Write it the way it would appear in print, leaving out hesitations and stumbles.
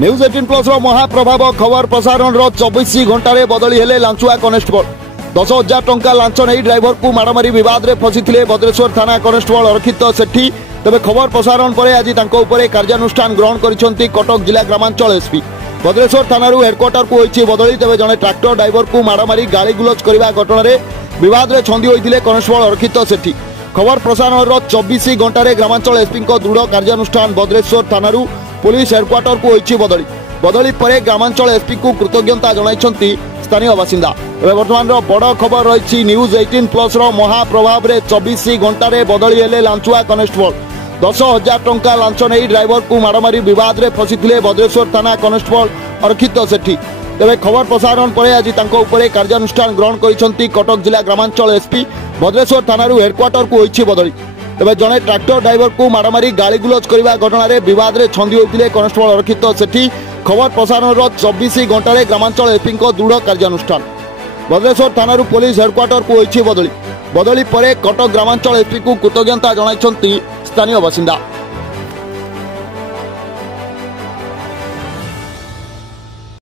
News 18+ महाप्रभाव खबर प्रसारण 24 घंटे बदली हेले लांचुआ कनेस्टेबल 10,000 टंका लांच नहीं ड्राइवर को मारामारी विवाद में फसी भद्रेश्वर थाना कनेस्टेबल अरक्षित सेठी। तेज खबर प्रसारण पर आज कार्यानुष्ठान ग्रहण कर कटक जिला ग्रामांचल एसपी। भद्रेश्वर थाना हेडक्वार्टर को होती बदली। तेज जड़े ट्राक्टर ड्राइवर को मारामारी गाड़ी गुलज करने घटन विवाद में छंदी होते कनेस्टेबल अरक्षित सेठी। खबर प्रसारण 24 घंटे ग्रामांचल एसपी दृढ़ कार्यानुष्ठान भद्रेश्वर थाना पुलिस हेडक्वार्टर को होती बदली। बदली पर ग्रामांचल एसपी को कृतज्ञता जनाइछंती स्थानीय बासिंदा। बर्तमान बड़ खबर रही न्यूज 18+ महाप्रभाव में 24 घंटे बदली हेले लांचुआ कनेस्टेबल 10,000 टंका लांच नहीं ड्राइवर को मारामारी विवाद में फसी भद्रेश्वर थाना कनेस्टेबल अरक्षित सेठी। तेज खबर प्रसारण पर आज कार्यानुष्ठान ग्रहण कर कटक जिला ग्रामांचल एसपी। भद्रेश्वर थाना हेडक्वार्टर को होती बदली। तेज जड़े ट्राक्टर ड्राइवर को मारामारी गाड़ी गुलज करने घटन विवाद में छंदी होते कनेस्टेबल अरक्षित सेठी। खबर प्रसारण 24 घंटे ग्रामांचल एसपी दृढ़ कार्यानुष्ठान भद्रेश्वर थाना पुलिस हेडक्वार्टर को होती बदली। बदली पर कटक ग्रामांचल एसपी को कृतज्ञता जनाइछंती स्थानीय बासिंदा।